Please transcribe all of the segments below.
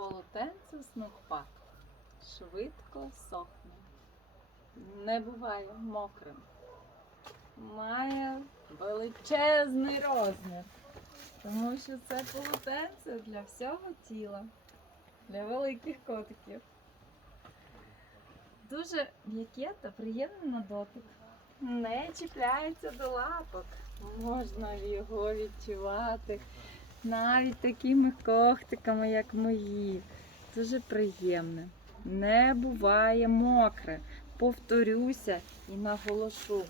Полотенце снопак швидко сохне. Не буває мокрим. Має величезний розмір. Тому що це полотенце для всього тіла, для великих котиків. Дуже м'яке та приємне на дотик. Не чіпляється до лапок. Можна його відчувати навіть такими когтиками, як мої. Дуже приємне. Не буває мокре. Повторюся і наголошу,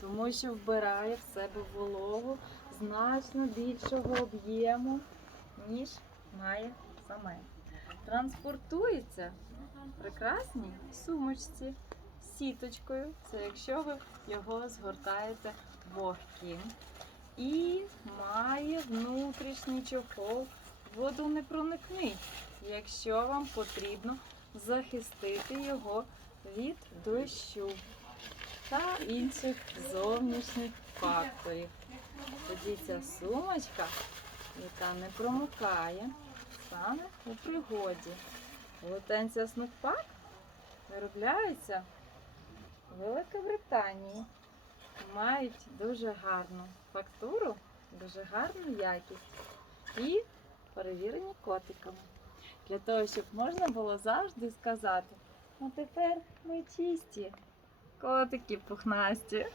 тому що вбирає в себе вологу значно більшого об'єму, ніж має саме. Транспортується в прекрасній сумочці сіточкою. Це якщо ви його згортаєте вогким. І має внутрішній чохол водонепроникний, якщо вам потрібно захистити його від дощу та інших зовнішніх факторів. Тоді ця сумочка, яка не промокає, стане у пригоді. Полотенця Снукпак виробляються в Великобританії. Мають дуже гарну фактуру, дуже гарну якість і перевірені котиками. Для того, щоб можна було завжди сказати, ну тепер ми чисті. Котики пухнасті.